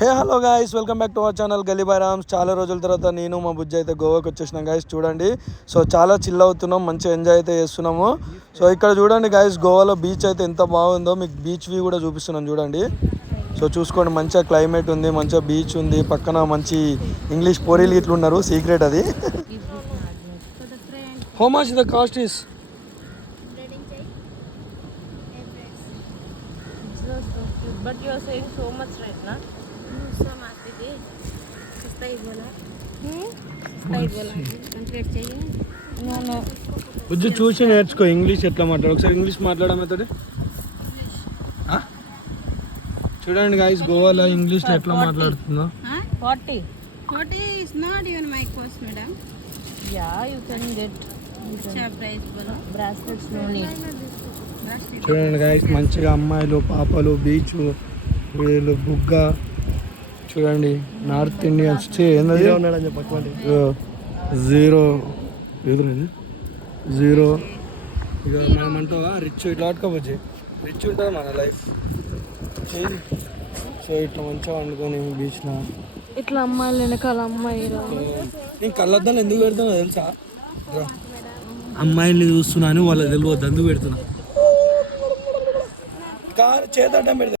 Hey hello guys, welcome back to our channel గల్లీ bye Rams. చాలా రోజుల తర్వాత నేను మా బుజ్జి అయితే గోవాకి వచ్చేసినాం గాయస్. చూడండి, సో చాలా చిల్ అవుతున్నాం, మంచిగా ఎంజాయ్ అయితే చేస్తున్నాము. సో ఇక్కడ చూడండి గాయస్, గోవాలో బీచ్ అయితే ఎంత బాగుందో మీకు బీచ్ వ్యూ కూడా చూపిస్తున్నాను చూడండి. సో చూసుకోండి, మంచిగా క్లైమేట్ ఉంది, మంచిగా బీచ్ ఉంది, పక్కన మంచి ఇంగ్లీష్ పోరీలు ఇట్లా ఉన్నారు, సీక్రెట్ అది. How much the cost is? But you are saying so much right now. so much दीदी सस्ता ही बोला सस्ता ही बोला कंप्लीट चाहिए No, no. బుజ్జి చూసి నేర్చుకో ఇంగ్లీష్ ఎట్లా మాట్లాడు, ఒకసారి ఇంగ్లీష్ మాట్లాడమేతోటి. చూడండి గాయస్, గోవాలో ఇంగ్లీష్లో ఎట్లా మాట్లాడుతుందో. 40. 40 is not even my cost madam. Yeah, you can get अच्छा प्राइस बोलो bracelets, no need. చూడండి గాయస్, మంచిగా అమ్మాయిలు పాపలు బీచ్, వీళ్ళు బుగ్గ. చూడండి, నార్త్ ఇండియన్స్ జీరో జీరో. ఇక మనం అంటావా రిచ్, ఇట్లా ఆడుకోవచ్చు, రిచ్ ఉంటుంది మన లైఫ్. సో ఇట్లా మంచిగా వండుకొని బీచ్లో ఇట్లా అమ్మాయిలు వెనకాల అమ్మాయిలు. నేను కళ్ళద్దాలు ఎందుకు పెడుతున్నా తెలుసా? అమ్మాయిల్ని చూస్తున్నాను, వాళ్ళకి తెలియదు అందుకు పెడుతున్నా. కారు చేతటం పెడతా.